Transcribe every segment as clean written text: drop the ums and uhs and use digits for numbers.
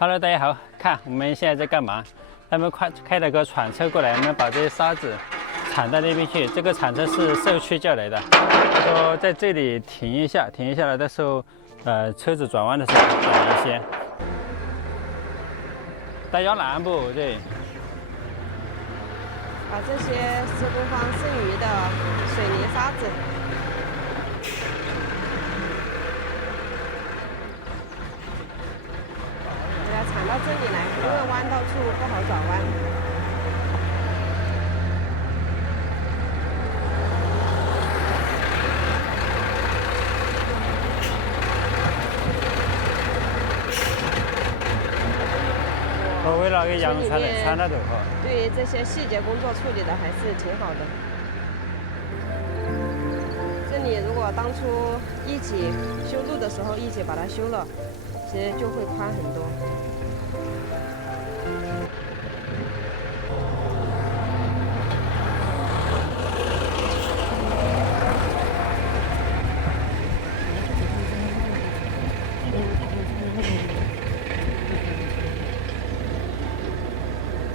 Hello， 大家好，看我们现在在干嘛？他们开了个铲车过来，我们把这些沙子铲到那边去。这个铲车是社区叫来的，说在这里停一下，停下来的时候，车子转弯的时候短一些。大摇篮不对。把这些施工方剩余的水泥沙子。 铲到这里来，因为弯道处不好转弯。我为了给羊铲那头哈。对于这些细节工作处理的还是挺好的。这里如果当初一起修路的时候一起把它修了，其实就会宽很多。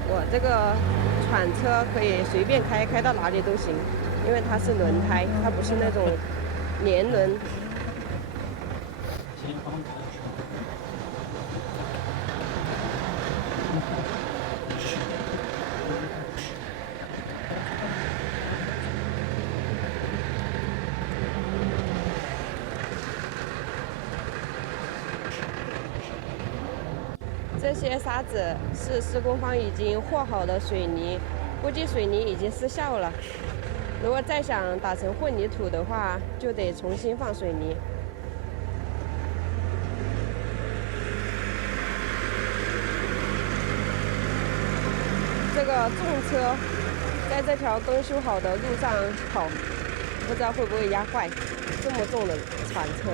我这个铲车可以随便开，开到哪里都行，因为它是轮胎，它不是那种连轮。这些沙子是施工方已经和好的水泥，估计水泥已经失效了。如果再想打成混凝土的话，就得重新放水泥。这个重车在这条刚修好的路上跑，不知道会不会压坏这么重的铲车。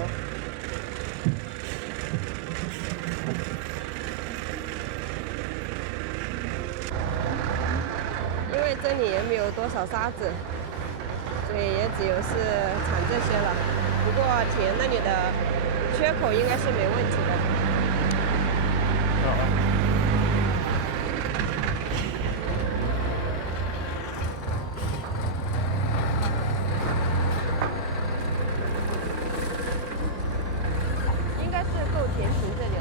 因为这里也没有多少沙子，所以也只有是铲这些了。不过填那里的缺口应该是没问题的。应该是够填平这里了。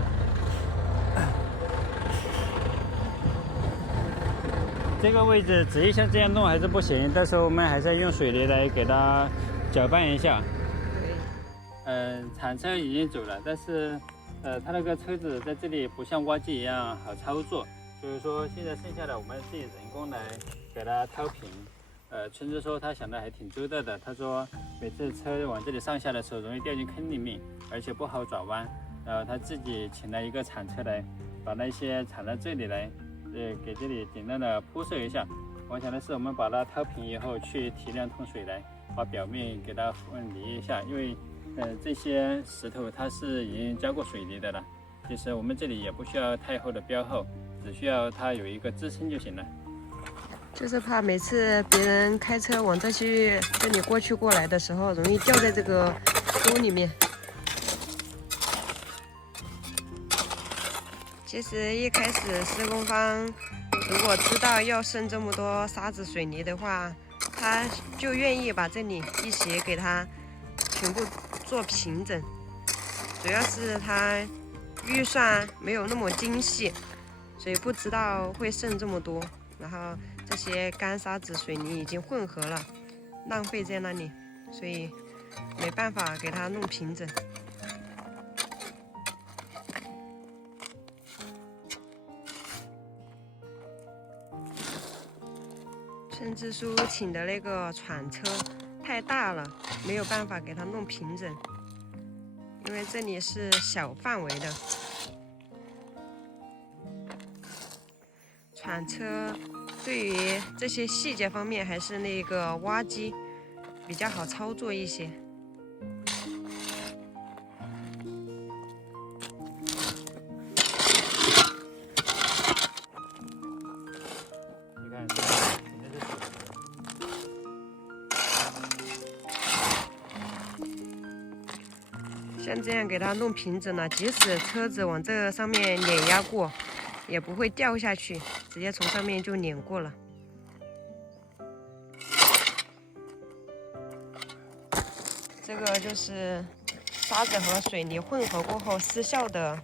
这个位置直接像这样弄还是不行，到时候我们还是要用水泥来给它搅拌一下。对。铲车已经走了，但是它那个车子在这里不像挖机一样好操作，所以说现在剩下的我们自己人工来给它掏平。村子说他想的还挺周到的，他说每次车往这里上下的时候容易掉进坑里面，而且不好转弯，然后他自己请了一个铲车来把那些铲到这里来。 给这里简单的铺设一下。我想的是，我们把它掏平以后，去提2桶水来，把表面给它泥一下。因为，这些石头它是已经浇过水泥的了。其实我们这里也不需要太厚的标厚，只需要它有一个支撑就行了。就是怕每次别人开车往这里过来的时候，容易掉在这个沟里面。 其实一开始施工方如果知道要剩这么多沙子水泥的话，他就愿意把这里一起给它全部做平整。主要是他预算没有那么精细，所以不知道会剩这么多。然后这些干沙子水泥已经混合了，浪费在那里，所以没办法给它弄平整。 村支书请的那个铲车太大了，没有办法给它弄平整，因为这里是小范围的。铲车对于这些细节方面，还是那个挖机比较好操作一些。你看。 现像这样给它弄平整了，即使车子往这个上面碾压过，也不会掉下去，直接从上面就碾过了。这个就是沙子和水泥混合过后失效的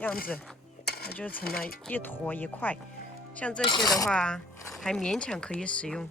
样子，它就成了一坨一块。像这些的话，还勉强可以使用。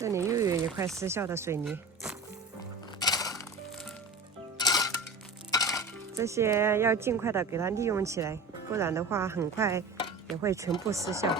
这里又有一块失效的水泥，这些要尽快的给它利用起来，不然的话很快也会全部失效。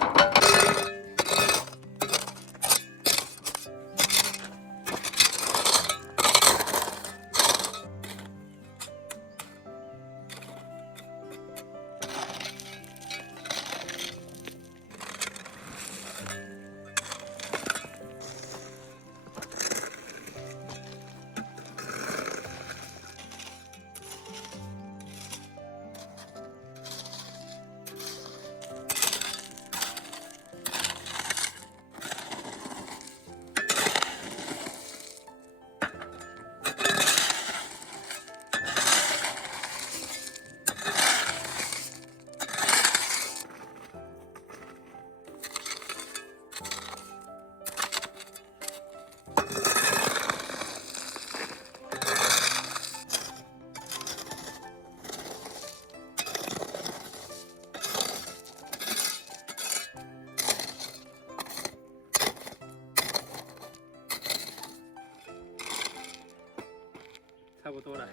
差不多了，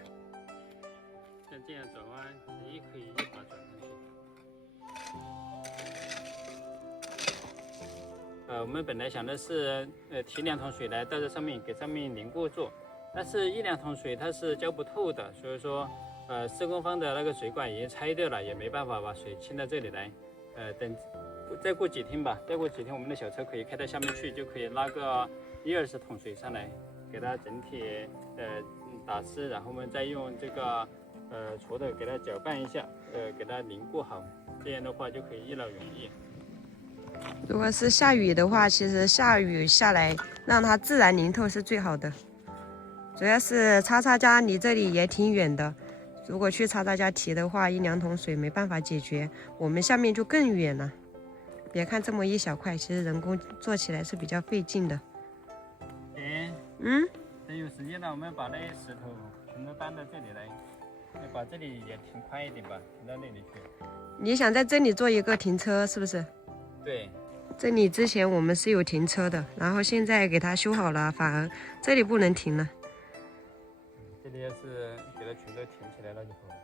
像这样转弯，也可以一把转上去。我们本来想的是，提2桶水来倒在上面，给上面淋过做，但是1-2桶水它是浇不透的，所以说，施工方的那个水管已经拆掉了，也没办法把水倾到这里来。等再过几天吧，再过几天我们的小车可以开到下面去，就可以拉个10-20桶水上来，给它整体打湿，然后我们再用这个锄头给它搅拌一下，给它凝固好，这样的话就可以一劳永逸。如果是下雨的话，其实下雨下来让它自然淋透是最好的。主要是叉叉家离这里也挺远的，如果去叉叉家提的话，1-2桶水没办法解决，我们下面就更远了。别看这么一小块，其实人工做起来是比较费劲的。等有时间了，我们把那些石头全都搬到这里来，把这里也停宽一点吧，停到那里去。你想在这里做一个停车是不是？对，这里之前我们是有停车的，然后现在给它修好了，反而这里不能停了。这里要是给它全都停起来了就好了。